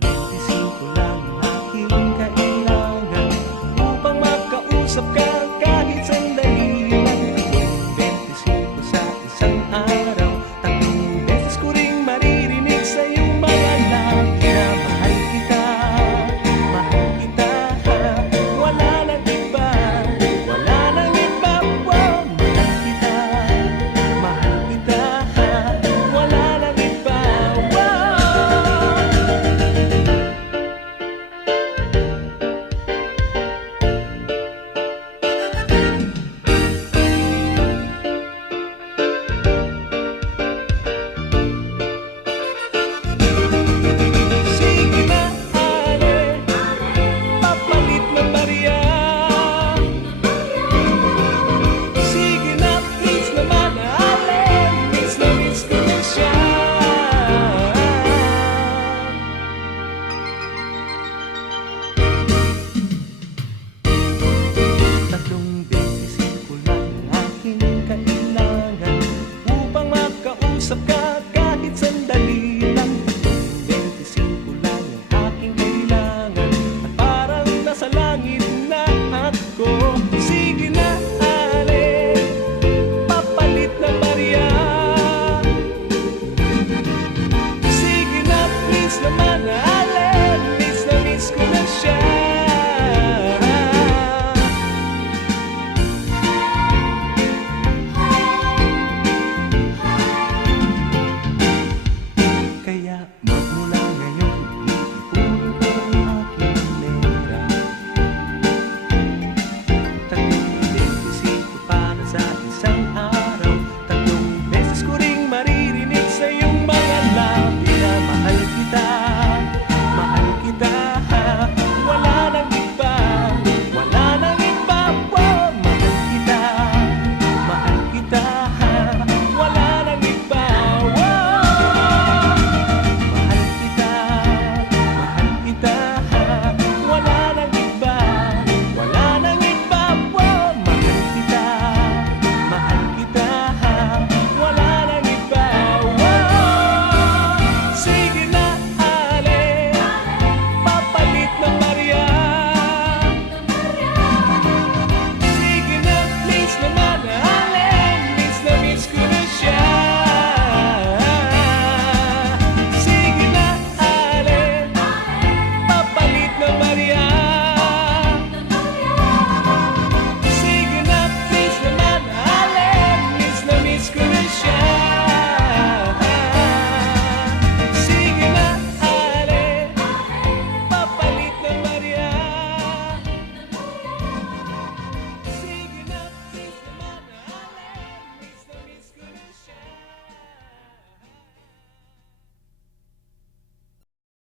25 lang ang aking kailangan upang makausap ka kahit sandali lang. 25 sa isang araw, 3 beses ko ring maririnig sa iyong mga labi na mahal kita, wala nang iba, wala nang iba. Wow, mahal kita, wala nang iba. Sige na, ale, papalit ng barya. Sige na, please naman, ale, miss na miss ko na siya. 25 lang ang aking kailangan upang makausap ka kahit sandali lang. 25 lang ang aking kailangan at parang nasa langit na ako. Sige na, ale, papalit na barya. Sige na, please naman, ale,